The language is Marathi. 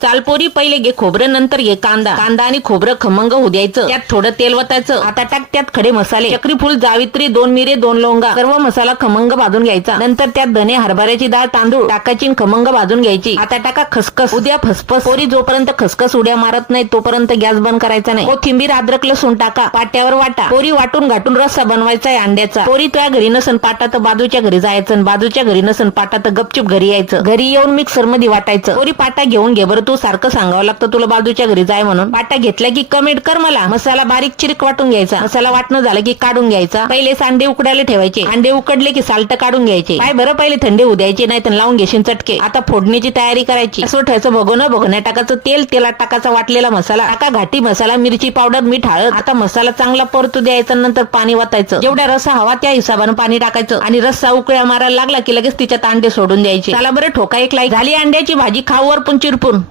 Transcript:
चाल पोरी, पहिले घे खोबरं, नंतर घे कांदा. कांदा आणि खोबरं खमंग होऊ द्यायचं. त्यात थोडं तेल वतायचं. आता टाक त्यात खडे मसाले, चक्री फूल, जावित्री, 2 मिरे, 2 लवंगा. सर्व मसाला खमंग भाजून घ्यायचा. नंतर त्यात धने, हरभऱ्याची डाळ, तांदूळ टाकायची, खमंग भाजून घ्यायची. आता टाका खसखस. उद्या फसफस. पोरी, जोपर्यंत खसखस उड्या मारत नाही तोपर्यंत गॅस बंद करायचा नाही. कोथिंबीर, अद्रक, लसूण टाका. पाट्यावर वाटा. पोरी, वाटून घाटून रस्सा बनवायचा आहे अंड्याचा. पोरी, तुझ्या घरी नसन पाटा तर बाजूच्या घरी जायचं. बाजूच्या घरी नसन पाटा तर गपचूप घरी यायचं. घरी येऊन मिक्सर मध्ये वाटायचं. पोरी, पाटा घेऊन घे बरं, तू सारखं सांगावं लागतं तुला बाजूच्या घरी जाय म्हणून. पाटा घेतला की कमेंट कर मला. मसाला बारीक चिरीक वाटून घ्यायचा. मसाला वाटणं झालं की काढून घ्यायचा. पहिले अंडे उकडायला ठेवायचे. अंडे उकडले की साल्ट काढून घ्यायचे. काय बरं, पहिले थंडे होऊ द्यायचे, नाही तर लावून घेशील चटके. आता फोडणीची तयारी करायची. असं ठेवायचं भगोन्या टाकायचं तेल. तेलात टाकायचा वाटलेला मसाला. टाका घाटी मसाला, मिरची पावडर, मीठ, हळद. आता मसाला चांगला परतू द्यायचा. नंतर पाणी वतायचं. जेवढ्या रस्सा हवा त्या हिशोबाने पाणी टाकायचं. आणि रस्सा उकळ्या मारायला लागला की लगेच तिच्यात अंडे सोडून द्यायचे. चला बरं, ठोका एक लाईक. झाली अंड्याची भाजी, खाऊ वरपून चिरपून.